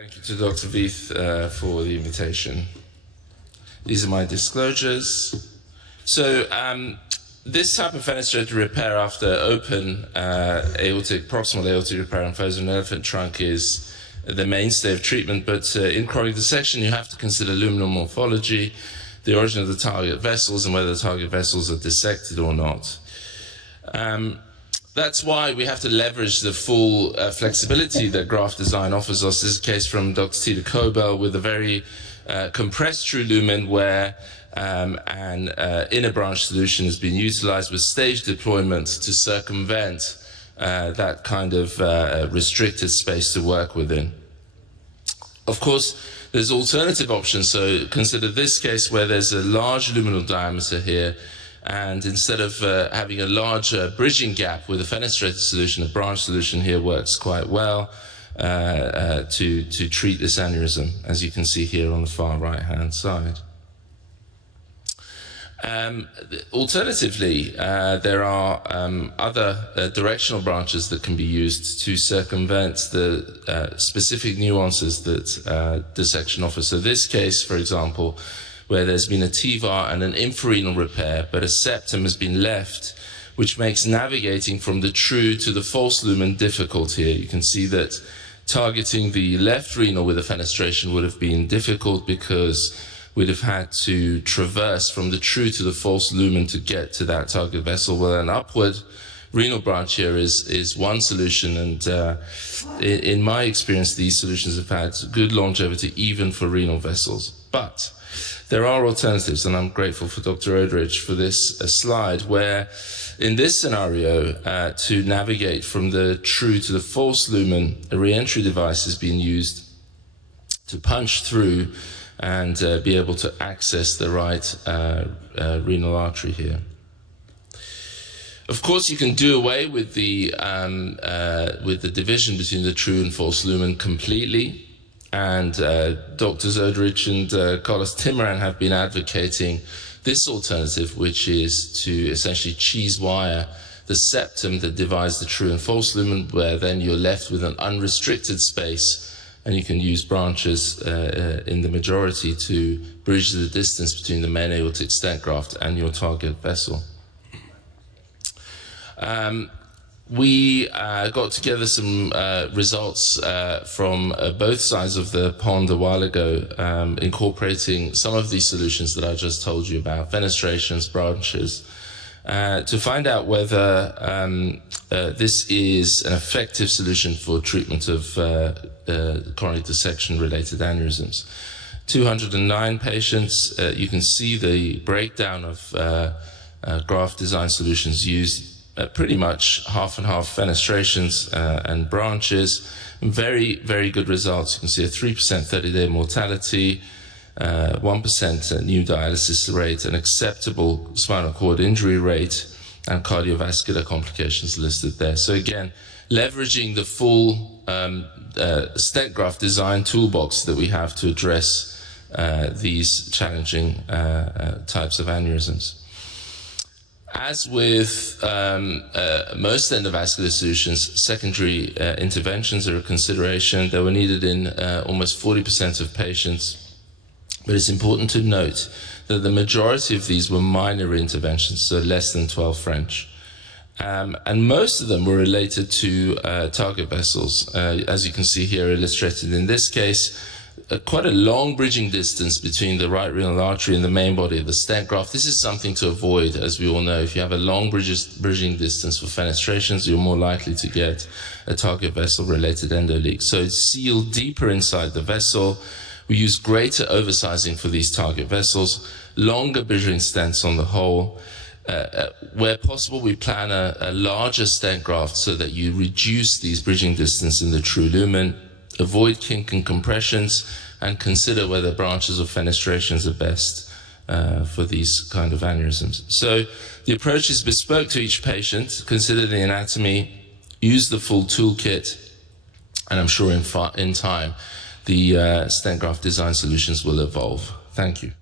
Thank you to Dr. Veith for the invitation. These are my disclosures. So this type of fenestrated repair after open proximal aortic repair and frozen elephant trunk is the mainstay of treatment, but in chronic dissection you have to consider luminal morphology, the origin of the target vessels, and whether the target vessels are dissected or not. That's why we have to leverage the full flexibility that graft design offers us. This is a case from Dr. Tita Kobel with a very compressed true lumen where an inner branch solution has been utilized with stage deployment to circumvent that kind of restricted space to work within. Of course, there's alternative options. So consider this case where there's a large luminal diameter here, and instead of having a large bridging gap with a fenestrated solution, a branch solution here works quite well to treat this aneurysm, as you can see here on the far right-hand side. Alternatively, there are other directional branches that can be used to circumvent the specific nuances that dissection offers. So this case, for example, where there's been a TVAR and an infrarenal repair, but a septum has been left, which makes navigating from the true to the false lumen difficult here. You can see that targeting the left renal with a fenestration would have been difficult because we'd have had to traverse from the true to the false lumen to get to that target vessel. Well, an upward renal branch here is one solution, and in my experience, these solutions have had good longevity even for renal vessels. But there are alternatives, and I'm grateful for Dr. Odrich for this slide, where in this scenario, to navigate from the true to the false lumen, a re-entry device is being used to punch through and be able to access the right renal artery here. Of course, you can do away with the division between the true and false lumen completely. And Drs. Odrich and Carlos Timmerman have been advocating this alternative, which is to essentially cheese wire the septum that divides the true and false lumen, where then you're left with an unrestricted space, and you can use branches in the majority to bridge the distance between the main aortic stent graft and your target vessel. We got together some results from both sides of the pond a while ago, incorporating some of these solutions that I just told you about, fenestrations, branches, to find out whether this is an effective solution for treatment of coronary dissection-related aneurysms. 209 patients, you can see the breakdown of graft design solutions used. Pretty much half and half fenestrations and branches. Very, very good results. You can see a 3% 30-day mortality, 1% new dialysis rate, an acceptable spinal cord injury rate, and cardiovascular complications listed there. So again, leveraging the full stent graft design toolbox that we have to address these challenging types of aneurysms. As with most endovascular solutions, secondary interventions are a consideration. They were needed in almost 40% of patients. But it's important to note that the majority of these were minor interventions, so less than 12 French. And most of them were related to target vessels. As you can see here illustrated in this case, quite a long bridging distance between the right renal artery and the main body of the stent graft. This is something to avoid, as we all know. If you have a long bridging distance for fenestrations, you're more likely to get a target vessel-related endoleak. So it's sealed deeper inside the vessel. We use greater oversizing for these target vessels, longer bridging stents on the whole. Where possible, we plan a larger stent graft so that you reduce these bridging distance in the true lumen, avoid kink and compressions, and consider whether branches or fenestrations are best for these kind of aneurysms. So the approach is bespoke to each patient. Consider the anatomy, use the full toolkit, and I'm sure in time the stent graft design solutions will evolve. Thank you.